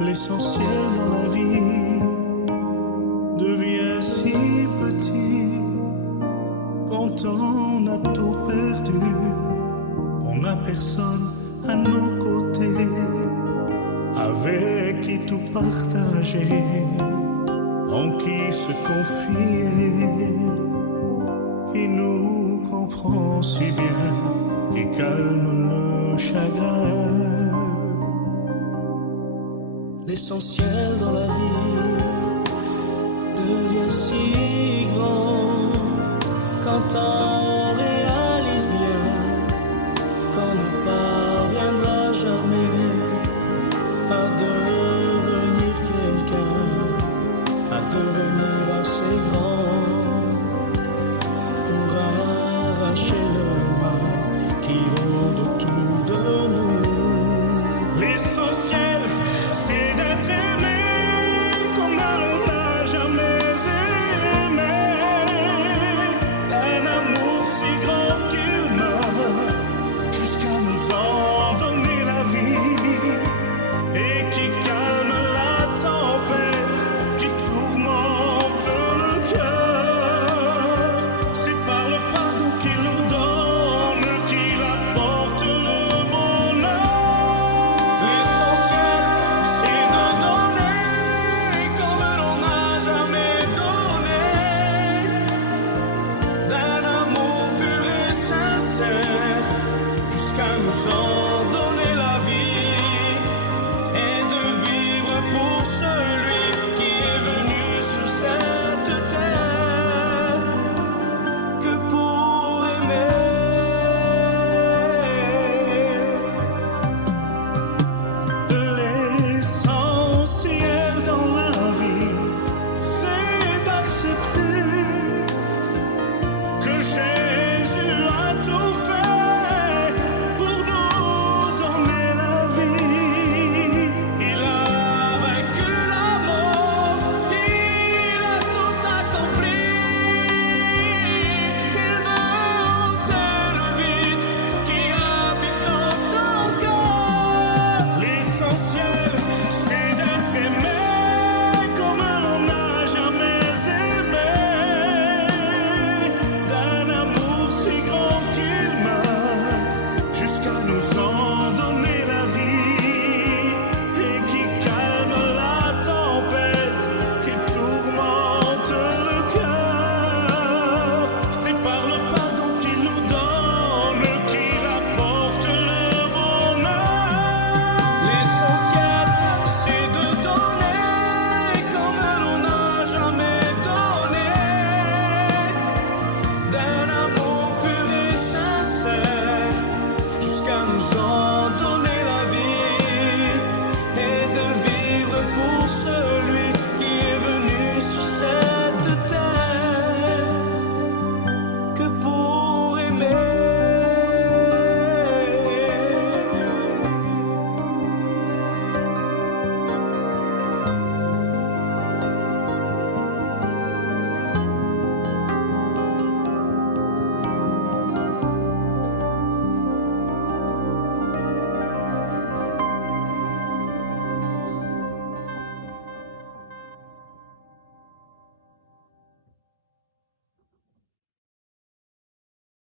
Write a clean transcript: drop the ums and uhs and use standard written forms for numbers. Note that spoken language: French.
L'essentiel dans la vie devient si petit quand on a tout perdu, qu'on n'a personne à nos côtés avec qui tout partager, en qui se confier, qui nous comprend si bien, qui calme le chagrin. L'essentiel dans la vie devient si grand quand on réalise bien qu'on ne parviendra jamais à donner